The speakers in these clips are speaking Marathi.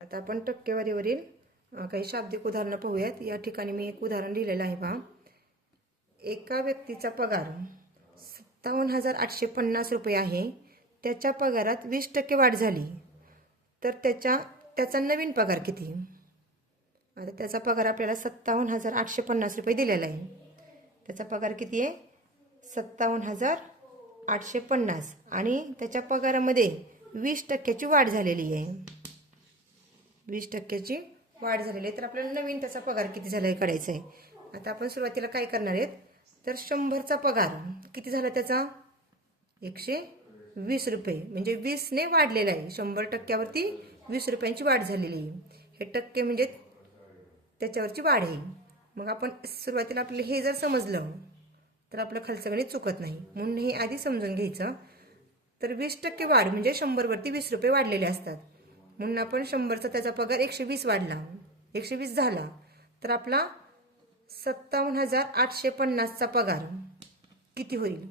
आता आपण टक्केवारीवरील काही शाब्दिक उदाहरणं पाहूयात। या ठिकाणी मी एक उदाहरण लिहिलेलं आहे पहा। एका व्यक्तीचा पगार 57,850 रुपये आहे। त्याच्या पगारात 20% वाढ झाली तर त्याचा नवीन पगार किती? आता त्याचा पगार आपल्याला 57,850 रुपये दिलेला आहे। त्याचा पगार किती आहे? 57,850 आणि त्याच्या पगारामध्ये 20%ची वाढ झालेली आहे। 20%ची वाढ झालेली आहे तर आपल्याला नवीन त्याचा पगार किती झाला हे काढायचं आहे। आता आपण सुरुवातीला काय करणार आहेत तर 100चा पगार किती झाला त्याचा? 120 रुपये, म्हणजे 20 ने वाढलेला आहे। 100%वरती 20 रुपयांची वाढ झालेली आहे। हे टक्के म्हणजे त्याच्यावरची वाढ आहे। मग आपण सुरुवातीला आपल्याला हे जर समजलं तर आपलं खालचं गणित चुकत नाही, म्हणून हे आधी समजून घ्यायचं। तर 20% वाढ म्हणजे 100वरती 20 रुपये वाढलेले असतात, म्हणून आपण 100चा त्याचा पगार 120 वाढला, 120 झाला तर आपला 57,850चा पगार किती होईल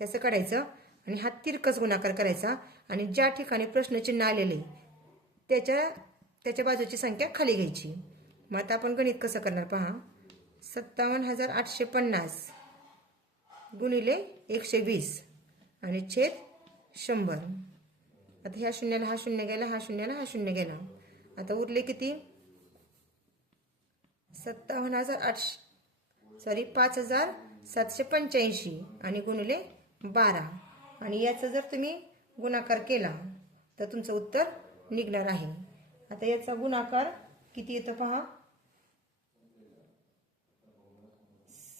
याचं काढायचं आणि हा तिरकस गुणाकार करायचा आणि ज्या ठिकाणी प्रश्नचिन्ह आलेले त्याच्या बाजूची संख्या खाली घ्यायची। मग आता आपण गणित कसं करणार पहा। 57,850 गुणिले 120 आणि छेद 100। आता ह्या शून्याला हा शून्य गेला, हा शून्याला हा शून्य गेला। आता उरले किती? 5,785 आणि गुणिले 12 आणि याचा जर तुम्ही गुणाकार केला तर तुमचं उत्तर निघणार आहे। आता याचा गुणाकार किती येतो पहा।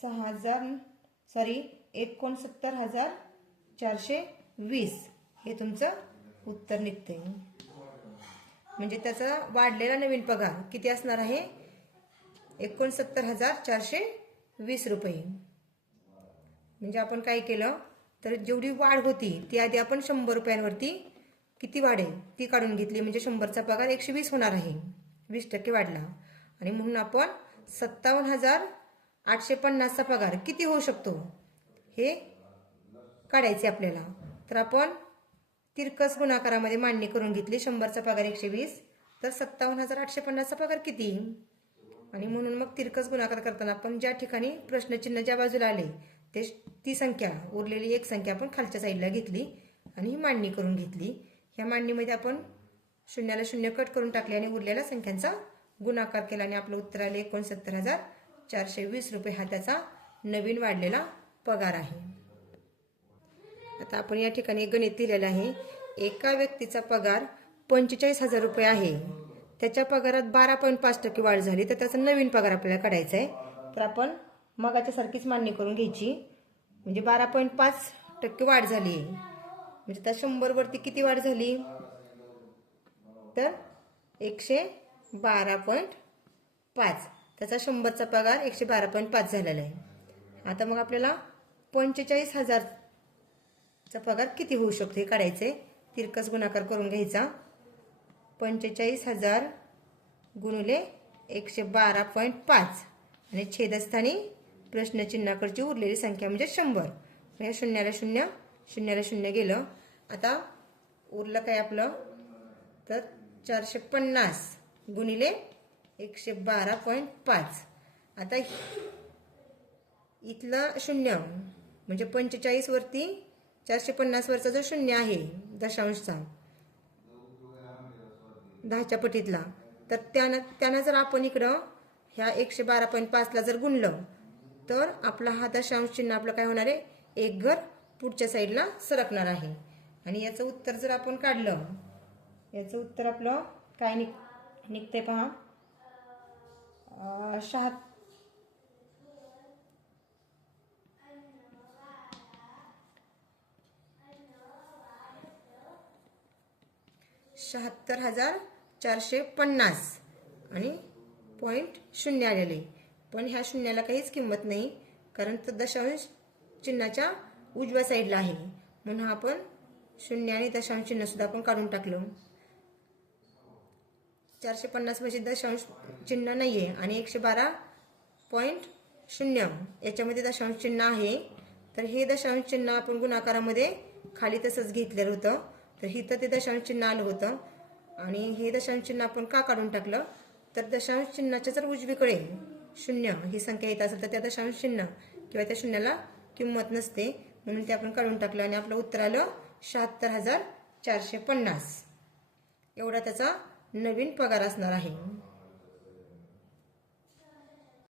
69,420 हे तुमचं उत्तर निघते। म्हणजे त्याचा वाढलेला नवीन पगार किती असणार आहे? 69,420 रुपये। म्हणजे आपण काय केलं तर जेवढी वाढ होती ती आधी आपण 100 रुपयांवरती किती वाढ आहे ती काढून घेतली, म्हणजे 100चा पगार 120 होणार आहे। 20% वाढला आणि म्हणून आपण 57,850चा पगार किती होऊ शकतो हे काढायचे आपल्याला। तर आपण तिरकस गुणाकारामध्ये मांडणी करून घेतली। 100चा पगार 120 तर 57,850चा पगार किती? आणि म्हणून मग तिरकस गुणाकार करताना आपण ज्या ठिकाणी प्रश्नचिन्ह ज्या बाजूला आले ती संख्या उरलेली एक संख्या आपण खालच्या साईडला घेतली आणि ही मांडणी करून घेतली। ह्या मांडणीमध्ये आपण शून्याला शून्य कट करून टाकले आणि उरलेल्या संख्यांचा गुणाकार केला आणि आपलं उत्तर आले 69,420 रुपये हा त्याचा नवीन वाढलेला पगार आहे। आता आपण या ठिकाणी एक गणित दिलेलं आहे। एका व्यक्तीचा पगार 45,000 रुपये आहे। त्याच्या पगारात 12.5% वाढ झाली तर त्याचा नवीन पगार आपल्याला काढायचा आहे। तर आपण मगाच्या सारखीच मांडणी करून घ्यायची, म्हणजे 12.5% वाढ झाली आहे। म्हणजे त्या 100वरती किती वाढ झाली तर 112.5, त्याचा 100चा पगार 112.5 झालेला आहे। आता मग आपल्याला 45,000चा पगार किती होऊ शकतो हे काढायचे। तिरकस गुणाकार करून घ्यायचा। 45,000 गुणिले 112.5 आणि छेदस्थानी प्रश्नचिन्हाकडची उरलेली संख्या म्हणजे 100। या शून्याला शून्य, शून्याला शून्य गेलं। आता उरलं काय आपलं तर 450 गुणिले 112.5। आता इथलं शून्य म्हणजे 45 वरती 450 वरचा जो शून्य आहे दशांशचा 10च्या पटीतला, तर त्यानं जर आपण इकडं ह्या 112.5ला जर गुणलं तर आपला हा दशांश चिन्ह आपलं काय होणार आहे, एक घर पुढच्या साईडला सरकणार आहे। आणि याचं उत्तर जर आपण काढलं, याचं उत्तर आपलं काय निघते पहा। 76,450 आणि 0.0 आलेले, पण ह्या शून्याला काहीच किंमत नाही कारण तो दशांश चिन्हाच्या उजव्या साईडला आहे, म्हणून आपण शून्य आणि दशांश चिन्ह सुद्धा आपण काढून टाकलं। 450 म्हणजे दशांश चिन्ह नाहीये आणि 112.0 याच्यामध्ये दशांश चिन्ह आहे, तर हे दशांश चिन्ह आपण गुणाकारामध्ये खाली तसंच घेतलेलं होतं, तर इथं ते दशांश चिन्ह आलं होतं आणि हे दशांश चिन्ह आपण का काढून टाकलं, तर दशांश चिन्हाच्या जर उजवीकडे शून्य ही संख्या येत असेल तर त्या दशांश चिन्ह किंवा त्या शून्याला किंमत नसते, म्हणून ते आपण काढून टाकलं आणि आपलं उत्तर आलं 76,450. एवढा त्याचा नवीन पगार असणार आहे.